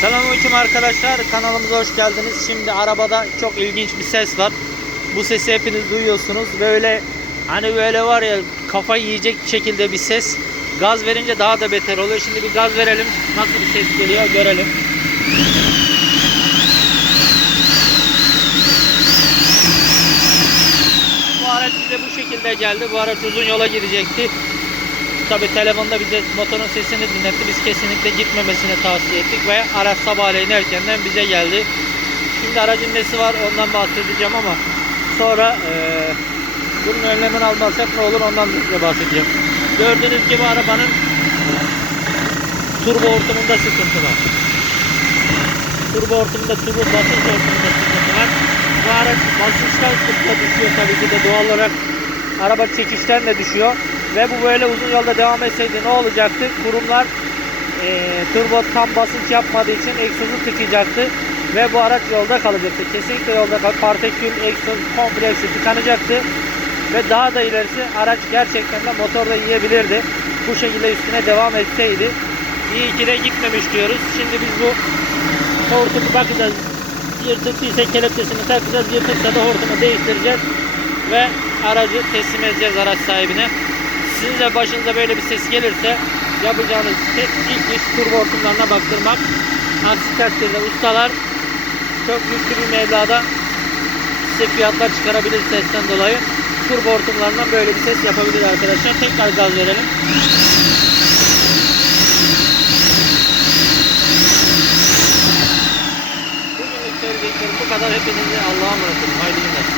Selamünaleyküm arkadaşlar. Kanalımıza hoş geldiniz. Şimdi arabada çok ilginç bir ses var. Bu sesi hepiniz duyuyorsunuz. Böyle hani böyle var ya kafayı yiyecek şekilde bir ses. Gaz verince daha da beter oluyor. Şimdi bir gaz verelim. Nasıl bir ses geliyor görelim. Bu araç bize bu şekilde geldi. Bu araç uzun yola gidecekti. Tabi telefonda bize motorun sesini dinletti. Biz kesinlikle gitmemesini tavsiye ettik ve araç sabahleyin erkenden bize geldi. Şimdi aracın nesi var ondan bahsedeceğim ama sonra eee bunun önlemini almazsak ne olur ondan da size bahsedeceğim. Gördüğünüz gibi arabanın turbo hortumunda sıkıntı var. Turbo hortumunda, turbo basınç hortumunda sıkıntı var. Bu araç basınçtan sıkıntı düşüyor tabii ki de doğal olarak araba çekişten de düşüyor. Ve bu böyle uzun yolda devam etseydi ne olacaktı? Kurumlar eee turbo tam basınç yapmadığı için egzozu tıkayacaktı. Ve bu araç yolda kalacaktı. Kesinlikle yolda kal. Partikül, egzoz, kompleksi tıkanacaktı. Ve daha da ilerisi araç gerçekten de motorda yiyebilirdi. Bu şekilde üstüne devam etseydi. İyi ki de gitmemiş diyoruz. Şimdi biz bu hortumu bakacağız. Yırtıktıysa kelepçesini takacağız. Yırtıksa da hortumu değiştireceğiz. Ve aracı teslim edeceğiz araç sahibine. Sizin de başınıza böyle bir ses gelirse yapacağınız tek ilk iş turbo hortumlarına baktırmak. Aksi takdirde ustalar çok yüklü bir meblağda size fiyatlar çıkarabilir sesten dolayı. Turbo hortumlarından böyle bir ses yapabilir arkadaşlar. Tekrar gaz verelim. Bugünlük söyleyeceklerim bu kadar. Hepinize Allah'a emanet olun. Günler.